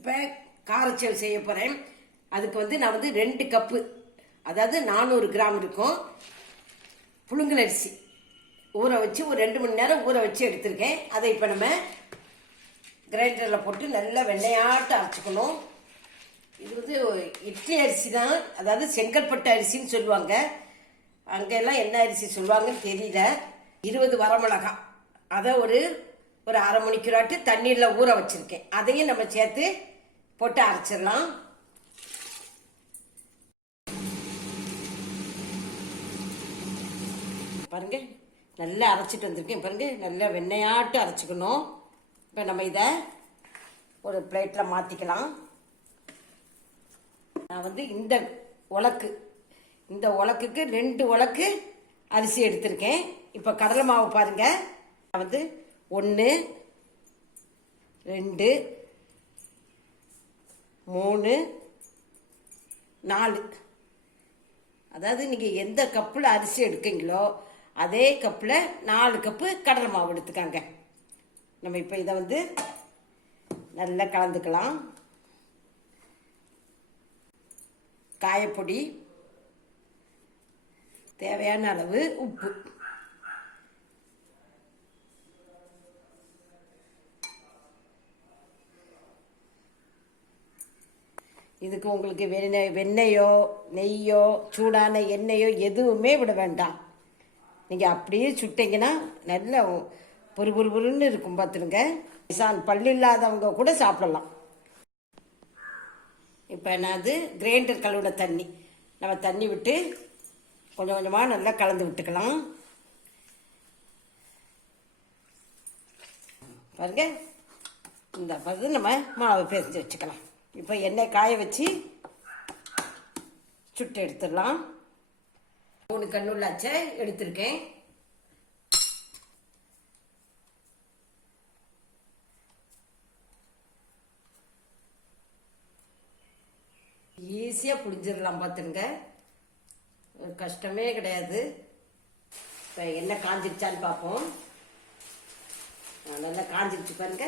இப்போ காரச்சல் செய்ய போகிறேன். அதுக்கு நான் 2 கப்பு, அதாவது 400 கிராம் இருக்கும் புழுங்கல் அரிசி ஊற வச்சு ஒரு 2 மணி நேரம் ஊற வச்சு எடுத்திருக்கேன். அதை இப்போ நம்ம கிரைண்டரில் போட்டு நல்லா வெண்ணையாட்டு அரைச்சிக்கணும். இது இட்லி அரிசி தான், அதாவது செங்கல்பட்டு அரிசின்னு சொல்லுவாங்க. அங்கெல்லாம் என்ன அரிசி சொல்லுவாங்கன்னு தெரியல. 20 வரமிளகா அதை ஒரு அரை மணிக்கூறாட்டு தண்ணீரில் ஊற வச்சுருக்கேன். அதையும் நம்ம சேர்த்து போட்டு அரைச்சிடலாம். பாருங்க, நல்லா அரைச்சிட்டு வந்திருக்கேன். பாருங்க, நல்லா வெண்ணையாட்டு அரைச்சிக்கணும். இப்போ நம்ம இதை ஒரு பிளேட்டில் மாற்றிக்கலாம். நான் இந்த உலக்குக்கு 2 உலக்கு அரிசி எடுத்திருக்கேன். இப்போ கடலை மாவு பாருங்க, நான் 1 2 3 4, அதாவது நீங்கள் எந்த கப்பில் அரிசி எடுக்கீங்களோ அதே கப்பில் 4 கப்பு கடலை மாவு எடுத்துக்காங்க. நம்ம இப்போ இதை நல்லா கலந்துக்கலாம். காயப்பொடி, தேவையான அளவு உப்பு, இதுக்கு உங்களுக்கு வெண்ணெயோ நெய்யோ சூடான எண்ணெயோ எதுவுமே விட வேண்டாம். நீங்கள் அப்படியே சுட்டிங்கன்னா நல்ல பொறுன்னு இருக்கும். பார்த்துருங்க, பல்லு இல்லாதவங்க கூட சாப்பிடலாம். இப்போ நான் கிரைண்டர் கழுவின தண்ணி, நம்ம தண்ணி விட்டு கொஞ்சம் கொஞ்சமாக நல்லா கலந்து விட்டுக்கலாம். பாருங்க, இந்த பது நம்ம மாவு பேசி வச்சுக்கலாம். இப்போ எண்ணெய் காய வச்சு சுட்டு எடுத்துடலாம். 3 கண்ணுள்ளாச்சை எடுத்திருக்கேன். ஈஸியாக புளிஞ்சிடலாம். பார்த்துருங்க, கஷ்டமே கிடையாது. இப்போ எண்ணெய் காஞ்சிருச்சான்னு பார்ப்போம். நல்லா காஞ்சிருச்சு பாருங்க.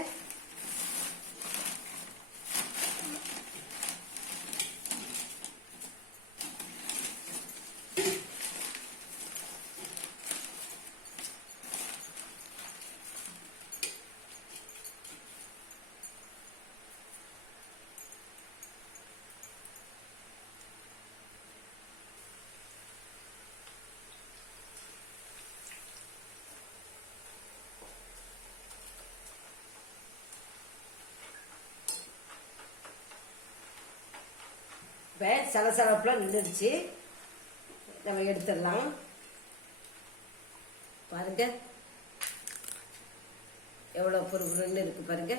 இப்போ சலசலப்பில் நின்றுடுச்சு, நம்ம எடுத்துடலாம். பாருங்க எவ்வளோ பொறுப்புன்னு இருக்கு பாருங்க.